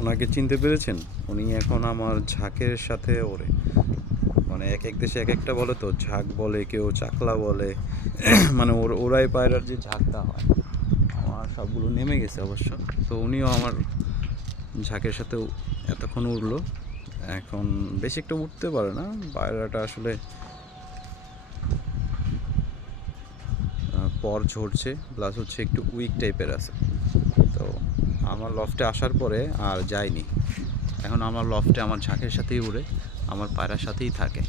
ওনাকে চিনতে পেরেছেন? উনি এখন আমার ঝাঁকের সাথে ওড়ে। মানে এক এক দেশে এক একটা বলে তো, ঝাঁক বলে, কেউ চাকলা বলে। মানে ওরাই পায়রার যে ঝাঁকটা হয়, আমার সবগুলো নেমে গেছে অবশ্য। তো উনিও আমার ঝাঁকের সাথে এতক্ষণ উড়লো। এখন বেশি একটা উঠতে পারে না পায়রাটা, আসলে পর ঝরছে, প্লাস হচ্ছে একটু উইক টাইপের আছে। তো আমার লফটে আসার পরে আর যায়নি। এখন আমার লফটে আমার ঝাঁকের সাথেই উড়ে, আমার পায়রার সাথেই থাকে।